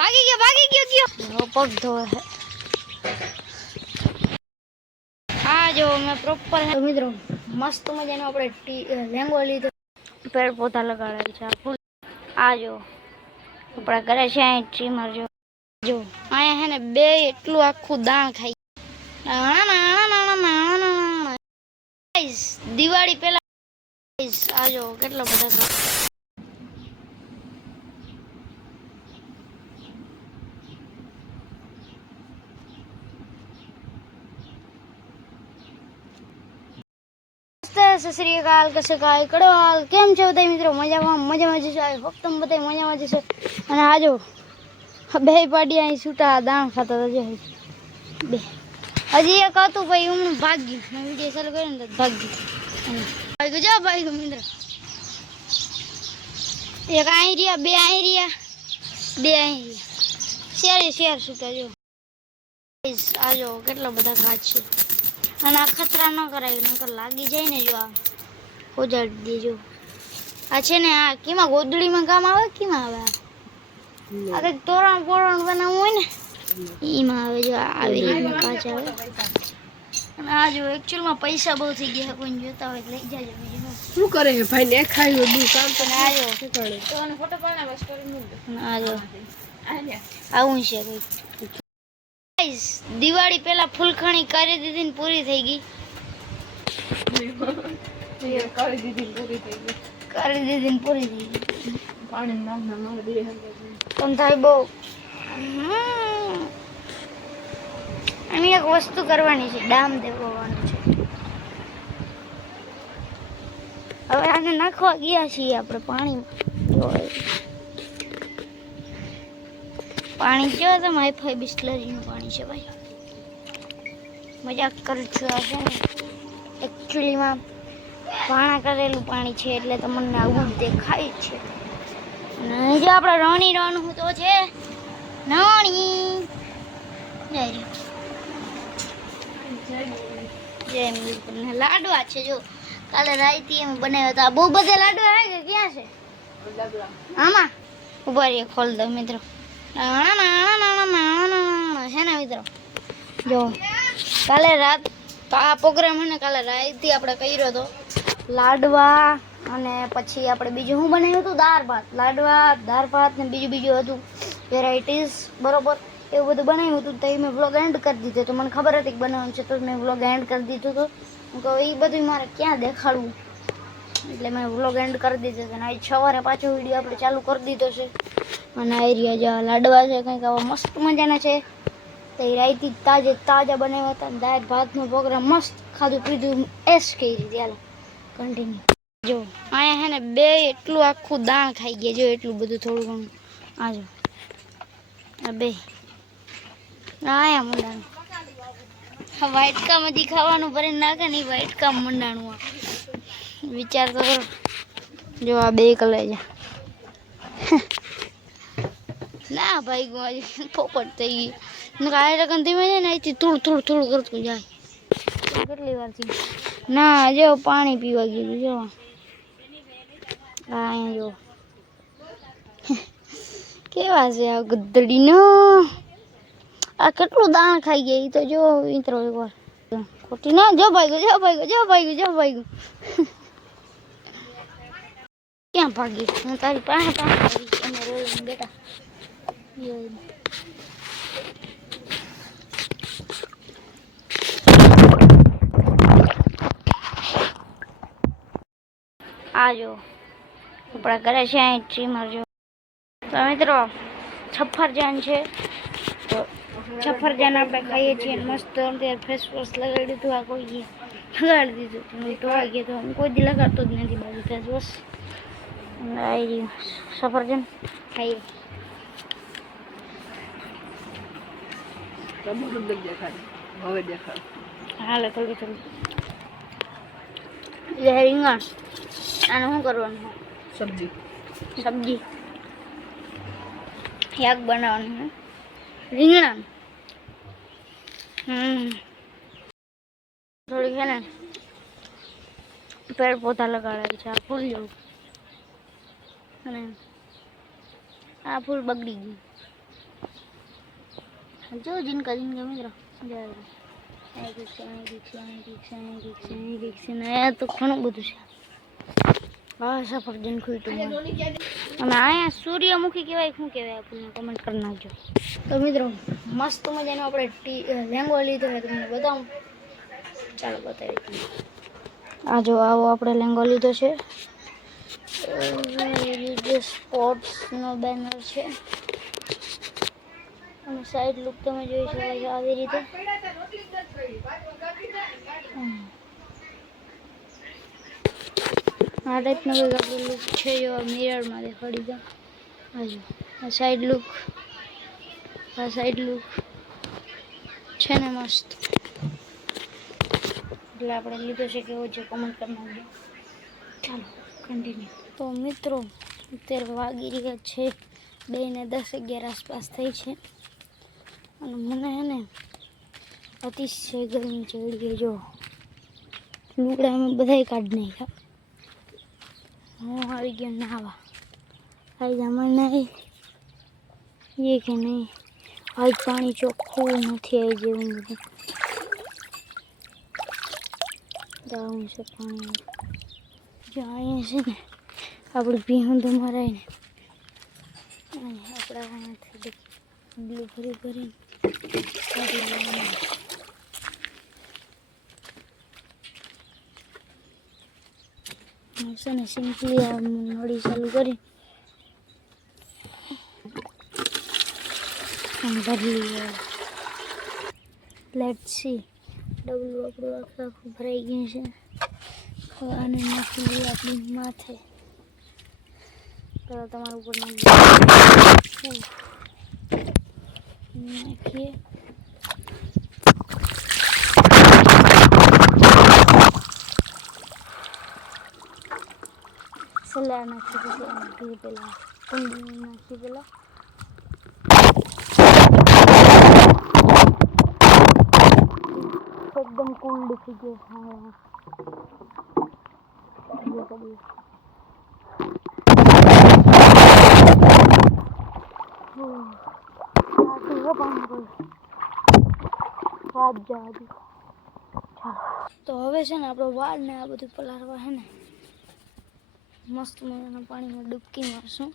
भागी गयो पग धोए है। आ जो मैं प्रॉपर है मित्रों मस्त मजानो આપણે લેંગો લીધો પેડ પૌધા લગાડ્યા છે ફૂલ આ જો આપણા ઘરે છે અહીં ટ્રીમર જો અહીંયા હે ને બે એટલું આખું દાણ ખાઈ ગાઈસ દિવાળી પહેલા ગાઈસ આ જો કેટલા બધા सत श्री अकाल कैसे काय कड़ो हाल केम छे बताई मित्रों मजा में जशो आई होप तुम बताई मजा में जशो અને આજો બે પાડી અહીં છૂટા દાણ ખાતા હતા જો બે હજી એક હતું ભાઈ હું ભાગ ગયું મેં વિડિયો ચાલુ કર્યો ને તો ભાગ ગયું ભાઈ ગયો મિત્ર એક અહીં રહ્યા બે અહીં રહ્યા બે અહીં રહ્યા શેર છૂટા જો આજો કેટલા બધા ઘાટ છે અને આ ખતરા ન કરાય નકર લાગી જાય ને જો આ ઉજાડી દેજો આ છે ને આ કેમાં ગોદડીમાં કામ આવે કેમાં આવે આ કંઈક તોરણ પોરણ બનાવવું હોય ને એમાં આવે જો આવી રીતનું કાચ આવે અને આ જો એકચ્યુઅલમાં પૈસા બહુ થઈ ગયા કોઈ જોતા હોય લઈ જાજો બીજું શું કરે છે ભાઈ ને ખાયું દુ કામ તો આ જો શું કરે તો આનો ફોટો પાડના બસ કરી મૂક આ જો આવું છે કંઈક ગાઈસ દિવાળી પહેલા ફૂલખણી કરી દીધી ને પૂરી થઈ ગઈ કરી દીધી પૂરી થઈ ગઈ પાણી નામ મારે દે પણ થાય બહુ અને એક વસ્તુ કરવાની છે ડામ દેવાનું છે હવે આને નાખવા ગયા છીએ આપણે પાણી જો તો હાઈફાઈ બિસ્લરીનું પાણી છે ભાઈ મજાક કરું છું આ છે ને એકચ્યુઅલીમાં ભાણા કરેલું પાણી છે એટલે તમને આવું દેખાય છે અને જો આપણે રાણું તો છે જય મિલકુલને લાડવા છે જો કાલે રાઈતી એમ બનાવ્યા હતા બહુ બધા લાડવા હે કે ક્યાં છે આમાં ઉભા રહીએ ખોલ દો મિત્રો છે ને મિત્રો જો કાલે રાત આ પ્રોગ્રામ હે ને કાલે રાઈતી આપણે કર્યો હતો લાડવા અને પછી આપણે બીજું શું બનાવ્યું હતું દાળ ભાત ને બીજું હતું વેરાયટીઝ બરોબર એવું બધું બનાવ્યું હતું તો મેં વ્લોગ એન્ડ કરી દીધો તો મને ખબર હતી કે બનાવવાનું છે તો મેં વ્લોગ એન્ડ કરી દીધું હતું હું કહું એ બધું મારે ક્યાં દેખાડવું એટલે મેં વ્લોગ એન્ડ કરી દીધો છે અને આજ સવારે પાછો વિડીયો આપણે ચાલુ કરી દીધો છે અને આ એરિયા જ્યાં લાડવા છે કંઈક આવા મસ્ત મજાના છે તો એ રાઈતી તાજા બનાવ્યા હતા દાળ ભાતનો પ્રોગ્રામ મસ્ત ખાધું પીધું એસ કહી દીધી હાલ કન્ટિન્યુ જો અહીંયા હે ને બે એટલું આખું દાણ ખાઈ ગયા જો એટલું બધું થોડું ઘણું આ જો આ બે આયા મંડાણું વ્હાઈટ કામ હજી ખાવાનું ભરીને નાખે ને વ્હાઈટ કામ મંડાણું આ વિચાર તો કરો જો આ બે કલાઈ ના ભાઈ ગયું પોપટ થઈ ગઈ આ રકમ ધીમે છે ને અહીંથી થોડું કરતું જાય કેટલી વાર થી ના જો પાણી પીવા ગયું જો અહીંયા જો કેવા છે આ ગધડીનો આ કેટલું દાણ ખાઈ ગયા એ તો જો મિત્રો એકવાર ખોટી ના જો ભાઈ ગયું ક્યાં ભાગી હું તારી પાસે અમે રોઈ બેટા આ જો આપણા ઘરે છે અહીં ટ્રીમર જો તો મિત્રો સફરજન છે તો સફરજન આપણે ખાઈએ છીએ મસ્ત ત્યારે ફેસ વોશ લગાડી દીધું આ કોઈ લગાડી દીધું ટોવા ગયા તો હું કોઈ દી લગાડતો જ નથી બાજુ ફેસ વોશ આવી રહ્યું સફરજન ખાઈએ હાલે થોડું રીંગણ આને શું કરવાનું સબ્જી શાક બનાવવાનું રીંગણા થોડીક છે ને પેડ પૌધા લગાડ્યા છે આ ફૂલ જેવું અને આ ફૂલ બગડી ગયું જો जिनका મિત્રો ને તો ઘણું બધું છે. હા સફરજન ખૂટ્યું અને અહીંયા સૂર્યમુખી કહેવાય શું કહેવાય આપણને કમેન્ટ કરી નાખજો. તો મિત્રો મસ્ત મજાનો આપણે લેંગો લીધો છે તમને બતાવું. ચાલો બતાવી. આ જો આવો આપણે લેંગો લીધો છે. સ્પોર્ટ્સનો બેનર છે અને સાઈડ લુક તમે જોઈ શકો છો આવી રીતે. આ ટાઈપનો કંઈક આપણો લુક છે. જો મિરરમાં દેખાડી દો. આ સાઈડ લુક છે ને મસ્ત. એટલે આપણે લીધો છે કેવો છે કમેન્ટ કરી નાખજો. ચાલો કન્ટિન્યુ. તો મિત્રો અત્યારે વાગી રહ્યા છે 2:10-11 આસપાસ થઈ છે અને મને હે ને અતિશય ગરમી ચડી ગઈ. જો લુગડા અમે બધાય કાઢી નાખ્યા. હું આવી ગયો નાવા. આજ આમાં નહીં એ કે નહીં આજ પાણી ચોખ્ખું નથી આવી જેવું બધું જાવું છે પાણી. જો અહીંયા છે ને આપણે ભીહું તો મરાય ને આપણે અહીંયાથી ડબલું ભરી છે ને સિમ્પલી આ નળી ચાલુ કરી ભરી લઈએ. Let's see. ડબલું આપણું આખું ભરાઈ ગયું છે. આને નાખી લઈએ આપણી માથે. તો તમારું ઉપર નાખીએ. સલાહ નાખી પછી નાખી પેલા કુંડી નાખી પેલા એકદમ કુલ થઈ ગયો. તો હવે છે ને આપણો વાળ ને આ બધું પલાળવા હે ને મસ્ત મજાના પાણીમાં ડૂબકી મારશું.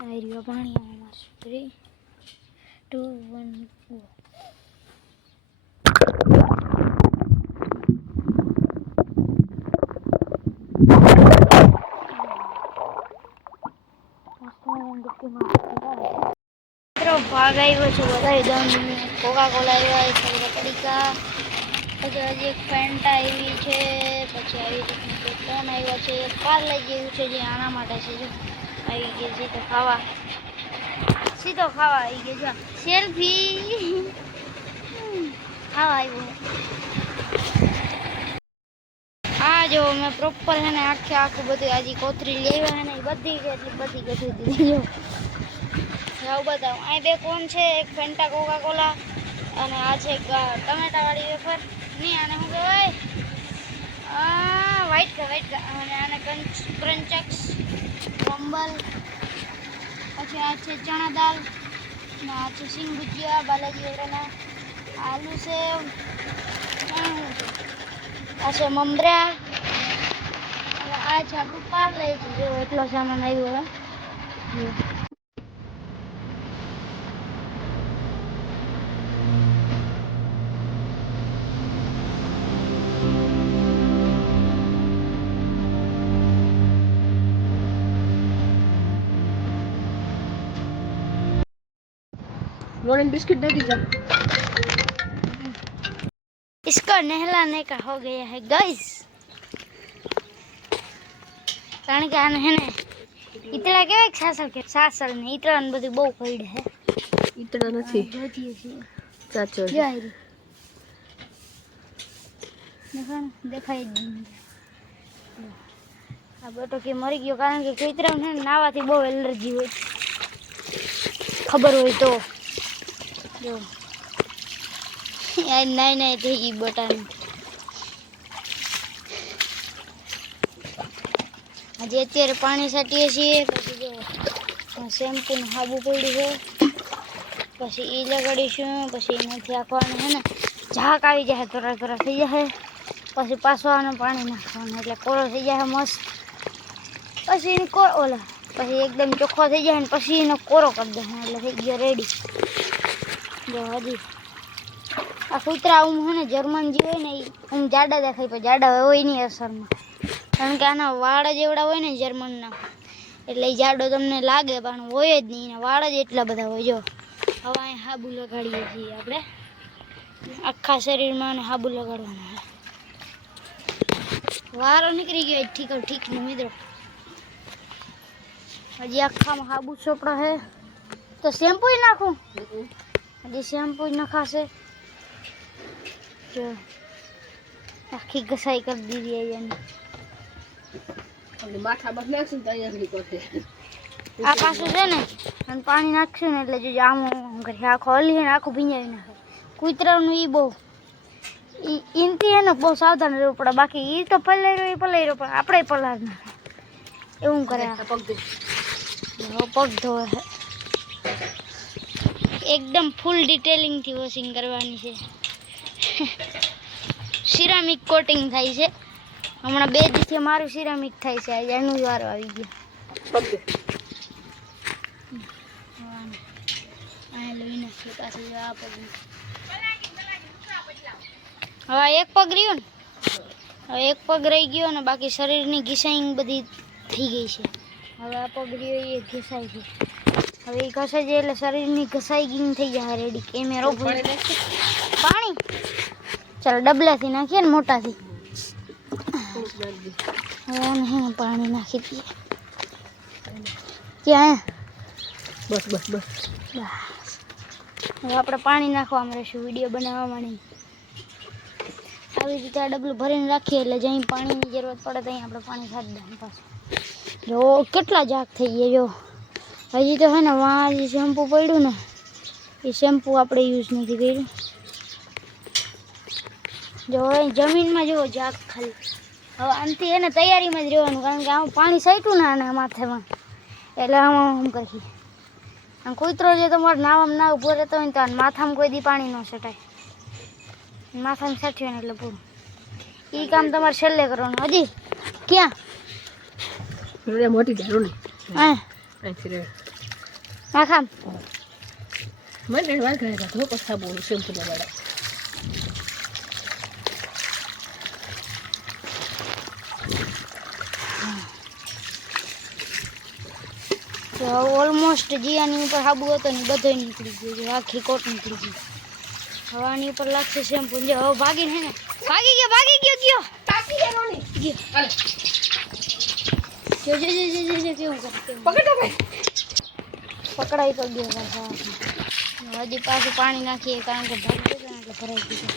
આ રહ્યું પાણી આમાં મારશું. 3, 2, 1 ગો. ભાગ આવ્યો છે બધા દમ કોકા કોલા આવ્યા છે પડીકા પછી હજી એક ફેન્ટા આવી છે પછી આવી રીતનું કોઈ ફોન આવ્યા છે પાર્લે જેવું છે જે આના માટે છે જો આવી ગઈ સીધો ખાવા આવી ગઈ જો સેલ્ફી ખાવા આવ્યું. આ જો મેં પ્રોપર છે ને આખું બધું આજે કોથરી લેવા ને બધી ગઠી દીધી. જો આવું બતાવું. અહીં 2 કોન છે, એક ફેન્ટા કોકા કોલા અને આ છે ટમેટાવાળી વેફર નહીં આને શું કહેવાય વ્હાઈટ અને આને ક્રંચક્સ રંબલ. પછી આ છે ચણા દાળ અને આ છે સિંગ ભુજિયા બાલાજી વગેરેના આલુ સેવ. આ છે મમરા અને આ છે આપણું પાર્લે. જો એટલો સામાન આવ્યો હવે. मॉर्निंग बिस्किट दे दीजिए. इसको नहलाने का हो गया है गाइस. કારણ કે આને હે ને ઈતળા કેવાય સાસલ ને ઈતળા ને બધું બહુ પડી હે. ઈતળા નથી જોતી છે ચાચો દેખાય જ આ બેટો કે મરી ગયો કારણ કે કુતરા ને નાવાથી બહુ એલર્જી હોય ખબર હોય તો. જો નાઈ થઈ ગઈ બટાની. આજે અત્યારે પાણી છાંટીએ છીએ. પછી જો શેમ્પૂ ને સાબુ પડ્યું છે પછી એ લગાડીશું, પછી એનાથી આખવાનું છે ને ઝાક આવી જાય, થોડા થોડા થઈ જાય, પછી પાછું આને પાણી નાખવાનું એટલે કોરો થઈ જાય મસ્ત. પછી એને પછી એકદમ ચોખ્ખો થઈ જાય ને પછી એનો કોરો કરી દેવાનો એટલે થઈ ગયો રેડી. જો હજી આ કૂતરા આવું છે ને જર્મન જે હોય ને એ આમ જાડા દેખાય, પણ જાડા હોય નહીં અસરમાં, કારણ કે આના વાળ જ એવડા હોય ને જર્મનના, એટલે એ જાડો તમને લાગે પણ હોય જ નહીં, એના વાળ જ એટલા બધા હોય. જો હવે અહીં હાબુ લગાડીએ છીએ આપણે આખા શરીરમાં, અને હાબુ લગાડવાનો છે. વારો નીકળી ગયો ઠીક ને મિત્રો, હજી આખામાં હાબુ ચોપડા છે તો શેમ્પુ નાખું, હજી શેમ્પુ જ નખાશે. જો આખી ઘસાઈ કરી દીધી એની. આ પાછું છે ને અને પાણી નાખશું ને એટલે જો આમ આખો હલી ને આખું ભીંજાવી નાખે. કૂતરાનું એ બહુ એનથી હે ને બહુ સાવધાન રહેવું પડે, બાકી એ તો પલાર્યો પણ આપણે પલાર નાખે એવું કરે. પગ ધોવે છે એકદમ ફૂલ ડિટેલિંગથી વોશિંગ કરવાની છે. સિરામિક કોટિંગ થાય છે હમણાં 2 દિવસથી મારું સિરામિક થાય છે, આજે એનું જ વારો આવી ગયો. હવે એક પગ રહ્યો ને, હવે એક પગ રહી ગયો ને બાકી શરીરની ઘિસાઈ બધી થઈ ગઈ છે. હવે આ પગ રહ્યો એ ઘસાય છે, હવે એ ઘસાય છે એટલે શરીરની ઘસાઈ ગઈ થઈ જાય રેડી. કેમેરો પાણી ચાલો ડબલાથી નાખીએ ને મોટાથી, હવે પાણી નાખી દઈએ. ક્યાં બસ હવે આપણે પાણી નાખવામાં રહેશું વિડીયો બનાવવામાં નહીં. આવી રીતે આ ડબલું ભરીને રાખીએ એટલે જ્યાં પાણીની જરૂરત પડે ત્યાં આપણે પાણી ખાઈ દઈએ પાછું. જો કેટલા જાગ થઈ ગયા. જો હજી તો છે ને વાં જે શેમ્પુ પડ્યું ને એ શેમ્પુ આપણે યુઝ નથી કર્યું. જો જમીનમાં જુઓ જાગ ખાલી. હવે આનાથી એને તૈયારીમાં જ રહેવાનું, કારણ કે આમ પાણી સાઈટું ને આને માથેમાં એટલે આમાં આમ કરીએ. આમ કૂતરો જે તમારે નાવામાં ના ઊભો રહેતો હોય ને તો માથામાં કોઈ દી પાણી ન છટાય, માથામાં છાંટ્યું ને એટલે પૂરું. એ કામ તમારે છેલ્લે કરવાનું. હજી ક્યાં મોટી જરૂર નહીં માથામ મને વાર કરે તો પછા બોલ શેમ્પુ લગાડા. તો ઓલમોસ્ટ જે આની ઉપર હાબુ હતો ને બધો નીકળી ગયો છે, આખી કોટ નીકળી ગઈ. હવે આની ઉપર લાગશે શેમ્પુ. જો હવે ભાગી ગયો કેવું પકડાઈ તો ગયો. હજી પાછું પાણી નાખીએ કારણ કે ભાગ ગયો ને એટલે ભરાઈ ગયું.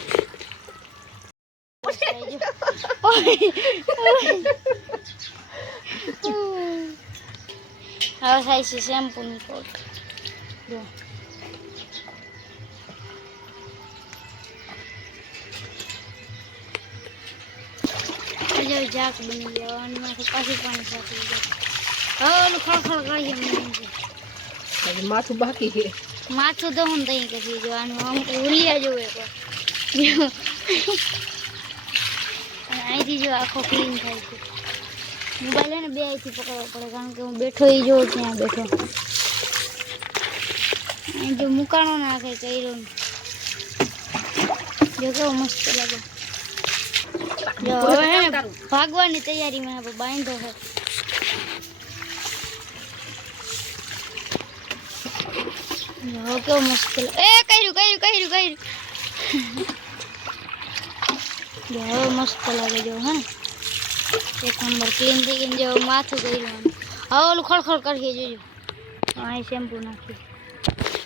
હવે થાય છે શેમ્પૂની કોટ. જો જાક બની ગયો અને માથે પાછું પાણી સાચી ગયું. હવે ઓલું ખળખળ કરી માથું બાકી છે. માથું તો હું તઈ કરી જો આનું આમ ઉલિયા જેવું એકવાર અને અહીંથી જો આખો ક્લીન થાય છે. મોબાઈલ હે ને 2 અહીંથી પકડવો પડે કારણ કે હું બેઠો એ જોઉં ત્યાં બેઠો. અહીં જો મુકાણો નાખે કર્યો જો કેવો મસ્ત લાગે. જો હવે હે ને ભાગવાની તૈયારીમાં આપણે બાંધો છે. જો કેવો મસ્ત કર્યું જો હવે મસ્ત લાગે. જો હે ને એક નંબર ક્લીન થઈ ગઈ. જો માથું કર્યું હવે ઓલું ખળખળ કરીએ જોજો. અહીં શેમ્પુ નાખી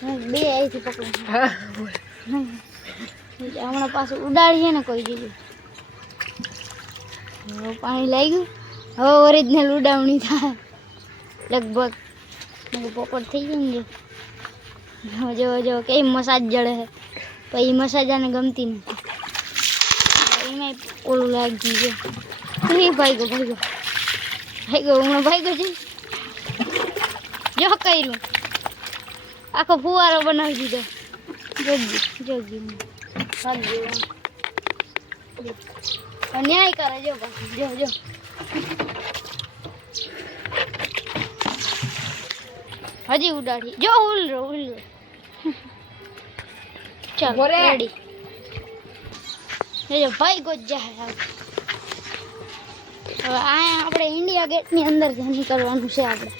2 અહીંથી પકડું હમણાં પાછું ઉડાડીએ ને કોઈ જોજો. હવે પાણી લાગ્યું. હવે ઓરિજિનલ ઉડાવણી થાય લગભગ પોપટ થઈ ગઈ ને. જો જો કઈ મસાજ જડે છે પછી મસાજ આને ગમતી નથી. એમાં ઓલું લાગી ગયું. ભાઈ ગયો હમણાં ભાઈ ગયો છે. જો કર્યું આખો ફુવારો બનાવી દીધો. જોગી ન્યાય કરે જો પાછું જો હજી ઉડાડી જો ઉલરો ચાલો રેડી જો ભાઈ ગોજા હે હવે આ આપણે इंडिया गेट ની અંદર જ નીકળવાનું છે આપણે.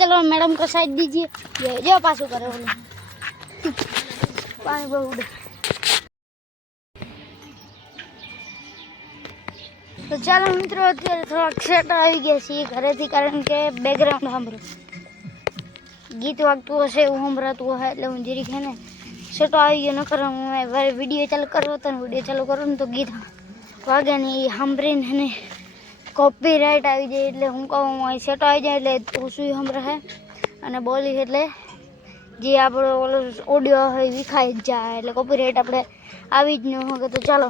चलो मैडम को साइड दीजिए. जो पासू करे बोलो पानी बहू उड़े. तो चलो मित्रों અત્યારે થોડાક સેટ આવી ગયા છીએ ઘરેથી કારણ કે બેકગ્રાઉન્ડ સાંભળો ગીત વાગતું હશે એવું સંભળાતું હશે એટલે હું જરીક છે ને સેટો આવી ગયો નકર હું વિડીયો ચાલુ કરવો તો વિડીયો ચાલુ કરું ને તો ગીત વાગે ને એ સાંભળીને ને કોપીરાઇટ આવી જાય એટલે હું કહું અહીં સેટો આવી જાય એટલે ઓછું સંભળાય અને બોલી એટલે જે આપણો ઓલો ઓડિયો હોય વિખાઈ જ જાય એટલે કોપીરાઇટ આપણે આવી જ ન હોય. તો ચાલો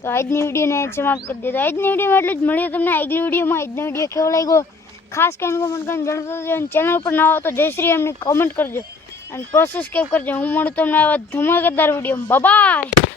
તો આજની વિડીયોને સમાપ્ત કરી દઈએ. તો આજની વિડીયોમાં એટલું જ મળીએ તમને આગલી વિડીયોમાં. આજનો વિડીયો કેવો લાગ્યો ખાસ કરીને કોમેન્ટ કરીને જણાવજો અને ચેનલ પર ના હો તો જય શ્રી એમને કોમેન્ટ કરજો અને પ્રોસેસ કેવું કરજો. હું મળું તમને આવા ધમાકેદાર વિડીયોમાં. બાય.